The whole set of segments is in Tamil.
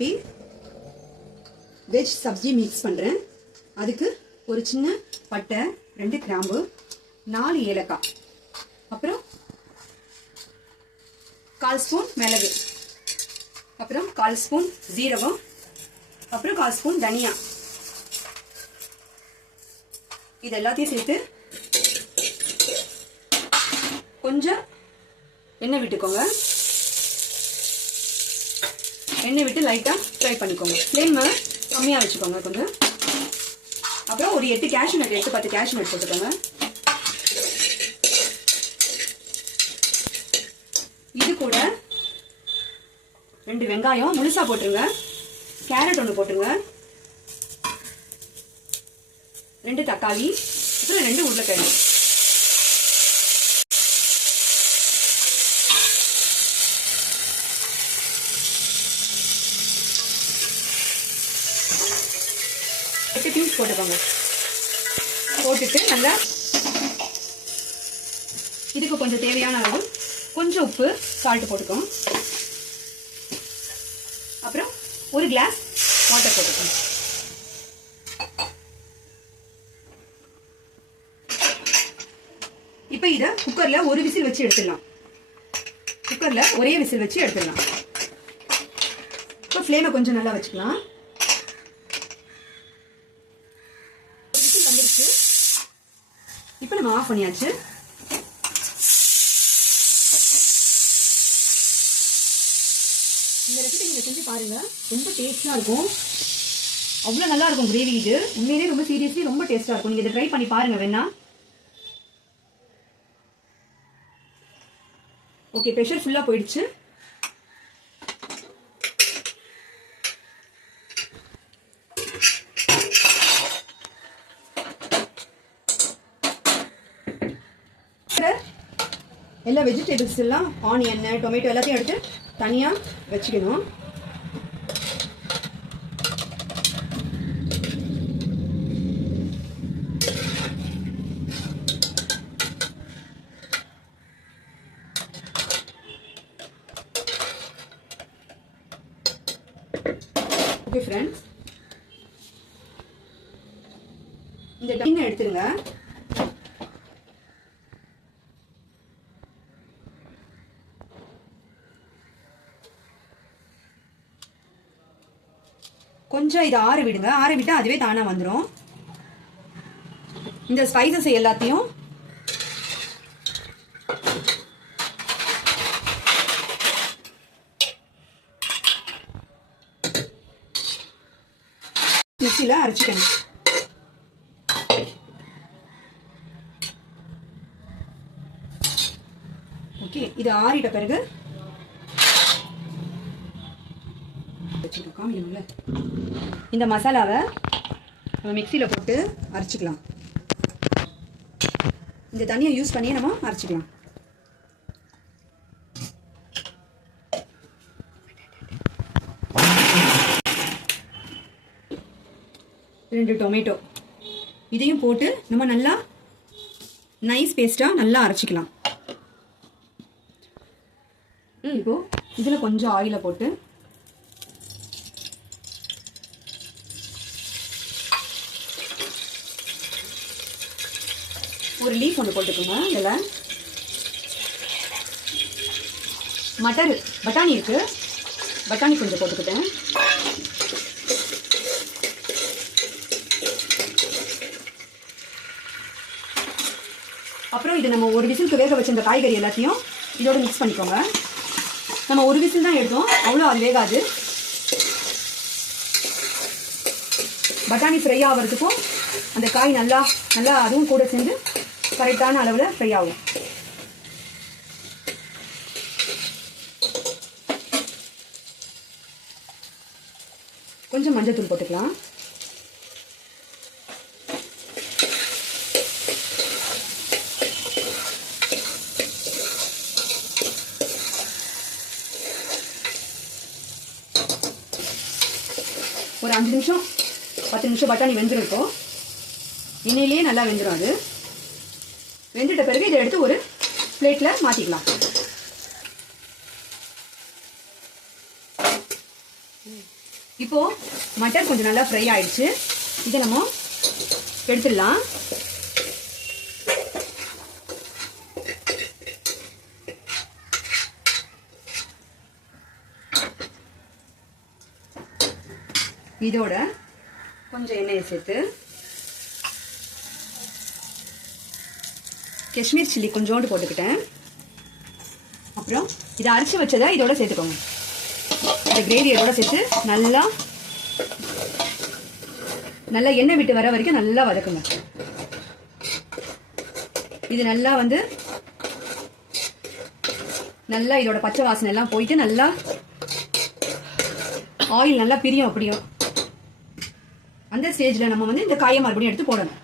ரெசிபி. வெஜ் சப்ஜி மிக்ஸ் பண்ணுறேன். அதுக்கு ஒரு சின்ன பட்டை, 2 கிராம்பு, 4 ஏலக்காய், அப்புறம் 1/4 ஸ்பூன் மிளகு, அப்புறம் 1/4 ஸ்பூன் ஜீரகம், அப்புறம் 1/4 ஸ்பூன் தனியா. இது எல்லாத்தையும் சேர்த்து கொஞ்சம் எண்ணெய் விட்டுக்கோங்க. எண்ணெய் விட்டு லைட்டாக ஃப்ரை பண்ணிக்கோங்க. ஃப்ளேமை கம்மியாக வச்சுக்கோங்க கொஞ்சம். அப்புறம் ஒரு 8 கேஷ்யூ நட் எடுத்து 10 கேஷ்யூ நட் போட்டுக்கோங்க. இது கூட 2 வெங்காயம் முழுசா போட்டுருங்க. கேரட் 1 போட்டுருங்க. 2 தக்காளி, அப்புறம் 2 உருளைக்கிழங்கு. பீஸ் போட்டுக்கோங்க. போட்டுட்டு நல்லா இதுக்கு கொஞ்சம் தேவையான அளவு கொஞ்சம் உப்பு, சால்ட் போட்டுக்கோங்க. அப்புறம் ஒரு கிளாஸ் வாட்டர் போட்டுக்கோங்க. இப்போ இதை குக்கர்ல ஒரு விசில் வச்சு எடுத்துடலாம். குக்கர்ல ஒரே விசில் வச்சு எடுத்துடலாம். இப்போ ஃப்ளேமை கொஞ்சம் நல்லா வச்சுக்கலாம். இப்போ நம்ம ஆஃப் பண்ணியாச்சு. இந்த ரெசிபி நீங்க செஞ்சு பாருங்க. ரொம்ப டேஸ்டா இருக்கும். அவ்வளவு நல்லா இருக்கும் கிரேவி. இது உண்மையிலேயே ரொம்ப சீரியஸ்லி ரொம்ப டேஸ்டா இருக்கும். நீங்க இதை ட்ரை பண்ணி பாருங்க வேணா. ஓகே, ப்ரெஷர் ஃபுல்லா போயிடுச்சு. எல்லா வெஜிடபிள்ஸ் எல்லாம் ஆனியன், டொமேட்டோ எல்லாத்தையும் எடுத்து தனியா வச்சுக்கணும். ஓகே ஃப்ரெண்ட்ஸ், இந்த டின்னை எடுத்துருங்க. கொஞ்சம் இதை ஆற விடுங்க. ஆற விட்டா அதுவே தானா வந்துடும். இந்த ஸ்பைசஸ் எல்லாத்தையும் மிக்ஸில அரைச்சிக்கணும். ஓகே, இது ஆறிட்ட பிறகு இந்த மசாலாவை நம்ம மிக்ஸியில போட்டு அரைச்சிக்கலாம். இந்த தண்ணியை யூஸ் பண்ணி நம்ம அரைச்சிக்கலாம். ரெண்டு டொமேட்டோ இதையும் போட்டு நம்ம நல்லா நைஸ் பேஸ்டா நல்லா அரைச்சிக்கலாம். இப்போ இதுல கொஞ்சம் ஆயில போட்டு ஒரு லீஃப் ஒன்று போட்டுக்கோங்க. இதில் பட்டாணி இருக்கு, பட்டாணி கொஞ்சம் போட்டுக்கிட்டேன். அப்புறம் இது நம்ம ஒரு விசிலுக்கு வேக வச்ச இந்த காய்கறி எல்லாத்தையும் இதோட மிக்ஸ் பண்ணிக்கோங்க. நம்ம ஒரு விசில் தான் எடுத்தோம், அவ்வளோ அது வேகாது. பட்டாணி ஃப்ரை ஆகிறதுக்கும் அந்த காய் நல்லா அதுவும் கூட சேர்ந்து கரெக்டான அளவில் ஃப்ரை ஆகும். கொஞ்சம் மஞ்சள் போட்டுக்கலாம். ஒரு 5 நிமிஷம் 10 நிமிஷம் பட்டாணி வெந்திருக்கும். எண்ணெயிலேயே நல்லா வெந்துடும். அது வெந்துட்ட பிறகு இதை எடுத்து ஒரு பிளேட்ல மாத்திக்கலாம். இப்போ மட்டன் கொஞ்சம் நல்லா ஃப்ரை ஆயிடுச்சு. இதை நம்ம எடுத்துடலாம். இதோட கொஞ்சம் எண்ணெயை சேர்த்து காஷ்மீர் சில்லி கொஞ்சோண்டு போட்டுக்கிட்டேன். அப்புறம் இதை அரைச்சி வச்சதை இதோட சேர்த்துக்கோங்க. இந்த கிரேவி இதோட சேர்த்து நல்லா நல்லா எண்ணெய் விட்டு வர வரைக்கும் நல்லா வதக்குங்க. இது நல்லா வந்து நல்லா இதோட பச்சை வாசனை எல்லாம் போயிட்டு நல்லா ஆயில் நல்லா பிரியும். அப்படியும் அந்த ஸ்டேஜ்ல நம்ம வந்து இந்த காயை மறுபடியும் எடுத்து போடணும்.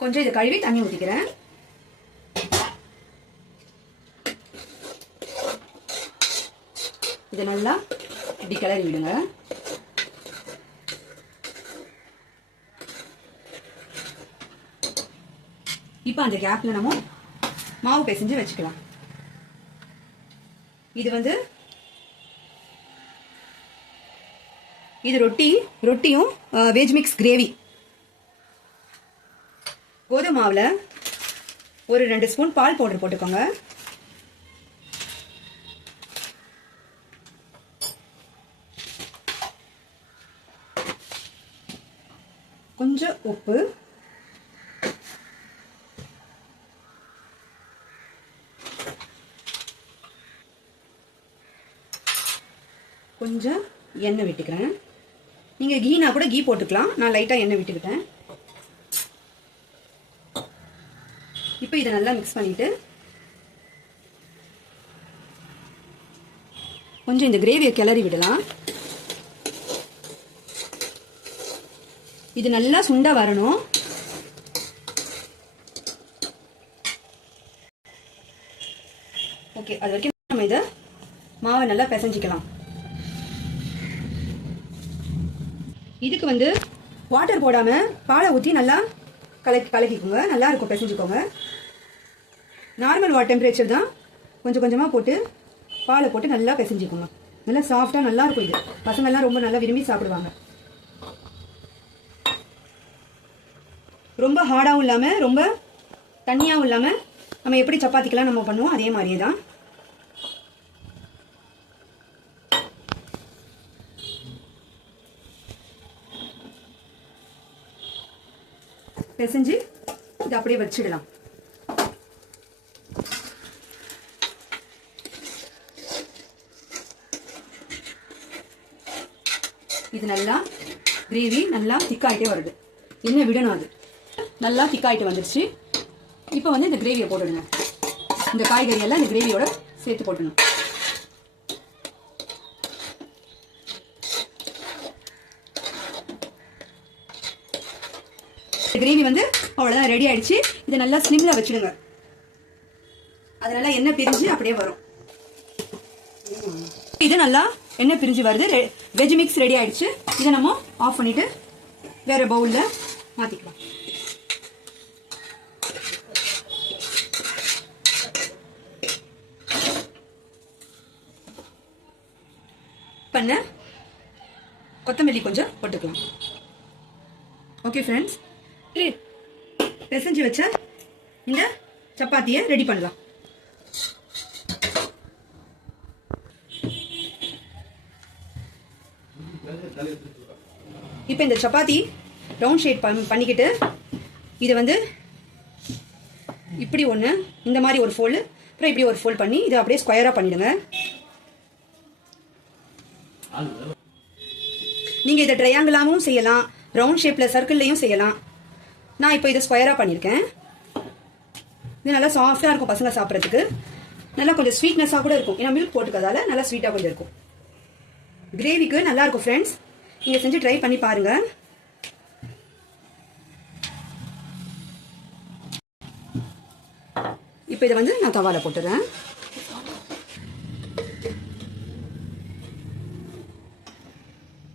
கொஞ்சம் இதை கழுவி தண்ணி ஊற்றிக்கிறேன். இதை நல்லா இப்படி கிளறி விடுங்க. இப்போ அந்த கேப்ல நம்ம மாவு பிசைஞ்சு வச்சுக்கலாம். இது வந்து இது ரொட்டியும் வெஜ் மிக்ஸ் கிரேவி. கோதுமை மாவுல ஒரு 2 ஸ்பூன் பால் பவுடர் போட்டுக்கோங்க. கொஞ்சம் உப்பு, கொஞ்சம் எண்ணெய் விட்டுக்கிறேன். நீங்க கீனா கூட கீ போட்டுக்கலாம். நான் லைட்டா எண்ணெய் விட்டுக்கிட்டேன். இப்போ இதை நல்லா மிக்ஸ் பண்ணிட்டு கொஞ்சம் இந்த கிரேவியை கிளறி விடலாம். இது நல்லா சுண்டா வரணும். ஓகே, அது வரைக்கும் நம்ம இதை மாவை நல்லா பிசைஞ்சிக்கலாம். இதுக்கு வந்து வாட்டர் போடாம பாலை ஊற்றி நல்லா கலக்கிக்கோங்க. நல்லா இருக்கும், பிசைஞ்சுக்கோங்க. நார்மல் வாட்டர் டெம்பரேச்சர் தான். கொஞ்சம் கொஞ்சமாக போட்டு பாலை போட்டு நல்லா பிசைஞ்சுக்கோங்க. நல்லா சாஃப்டாக நல்லா இருக்கும். இது பசங்கள்லாம் ரொம்ப நல்லா விரும்பி சாப்பிடுவாங்க. ரொம்ப ஹார்டாகவும் இல்லாமல் ரொம்ப தண்ணியாகவும் இல்லாமல் நம்ம எப்படி சப்பாத்திக்கெல்லாம் நம்ம பண்ணுவோம் அதே மாதிரியே தான். பிசைஞ்சு இதை அப்படியே வச்சிடலாம். இது நல்லா கிரேவி நல்லா திக்காயிட்டே வருது. என்ன விடணும், அது நல்லா திக்காயிட்டு வந்துருச்சு. இப்போ வந்து இந்த கிரேவியை போட்டுடுங்க. இந்த காய்கறி எல்லாம் இந்த கிரேவியோட சேர்த்து போட்டுடணும். கிரேவி வந்து அவ்வளோதான், ரெடி ஆயிடுச்சு. இதை நல்லா ஸ்லிம்ல வச்சிடுங்க. அதனால எண்ணெய் பிரிஞ்சு அப்படியே வரும். இது நல்லா எண்ணெய் பிரிஞ்சு வருது. வெஜ் மிக்ஸ் ரெடி ஆயிடுச்சு. இதை நம்ம ஆஃப் பண்ணிட்டு வேற பவுல்ல மாத்திக்கலாம். பண்ண கொத்தமல்லி கொஞ்சம் போட்டுக்கலாம். ஓகே ஃப்ரெண்ட்ஸ், பிசைஞ்சு வச்ச இந்த சப்பாத்தியை ரெடி பண்ணலாம். இப்போ இந்த சப்பாத்தி ரவுண்ட் ஷேப் பண்ணிக்கிட்டு இதை வந்து இப்படி ஒன்று, இந்த மாதிரி ஒரு ஃபோல்டு, அப்புறம் இப்படி ஒரு ஃபோல்ட் பண்ணி இதை அப்படியே ஸ்கொயராக பண்ணிடுங்க. நீங்கள் இதை ட்ரையாங்கிளாகவும் செய்யலாம், ரவுண்ட் ஷேப்பில் சர்க்கிள்லையும் செய்யலாம். நான் இப்போ இதை ஸ்கொயராக பண்ணியிருக்கேன். இது நல்லா சாஃப்டாக இருக்கும் பசங்க சாப்பிட்றதுக்கு. நல்லா கொஞ்சம் ஸ்வீட்னஸாக கூட இருக்கும். ஏன்னா மில்க் போட்டுக்கிறதால நல்லா ஸ்வீட்டாக கொஞ்சம் இருக்கும். கிரேவிக்கு நல்லா இருக்கும் ஃப்ரெண்ட்ஸ். நீங்கள் செஞ்சு ட்ரை பண்ணி பாருங்க. இப்போ இதை வந்து நான் தவால போட்டுறேன்.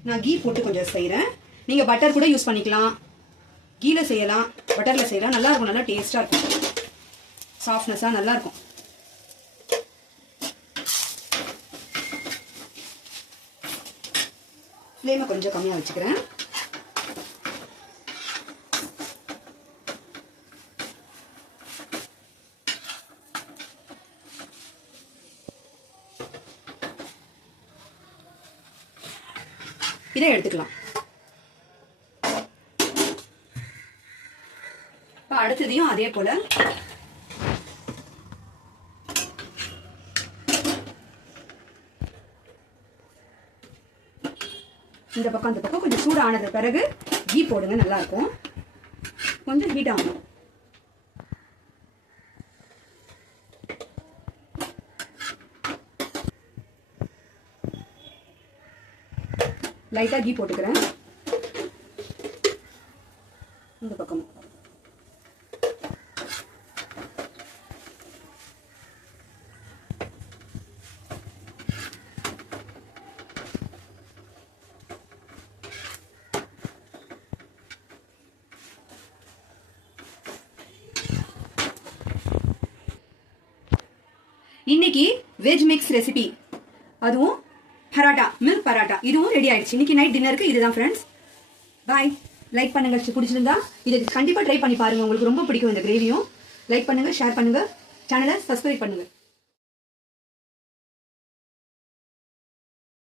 நான் கீ போட்டு கொஞ்சம் செய்கிறேன். நீங்கள் பட்டர் கூட யூஸ் பண்ணிக்கலாம். கீல செய்யலாம், பட்டர்ல செய்யலாம். நல்லா இருக்கும், நல்லா டேஸ்டா இருக்கும், சாஃப்ட்னஸா நல்லா இருக்கும். ஃப்ளேமை கொஞ்சம் கம்மியா வச்சுக்கிறேன். இதை எடுத்துக்கலாம். அடுத்ததையும் அதே போல இந்த பக்கம் அந்த பக்கம் கொஞ்சம் சூடானது பிறகு கீ போடுங்க, நல்லா இருக்கும். கொஞ்சம் ஹீட் ஆகணும். லைட்டா கீ போட்டுக்கிறேன். இந்த பக்கம் இன்னைக்கு வெஜ் மிக்ஸ் ரெசிபி, அதுவும் பராட்டா, மில்க் பராட்டா, இதுவும் ரெடி ஆயிடுச்சு. இன்னைக்கு நைட் டின்னருக்கு இதுதான் ஃப்ரெண்ட்ஸ். பாய். லைக் பண்ணுங்க, பிடிச்சிருந்தா இதை கண்டிப்பா ட்ரை பண்ணி பாருங்க. உங்களுக்கு ரொம்ப பிடிக்கும் இந்த கிரேவியும். லைக் பண்ணுங்க, ஷேர் பண்ணுங்க, சேனலை சப்ஸ்கிரைப் பண்ணுங்க.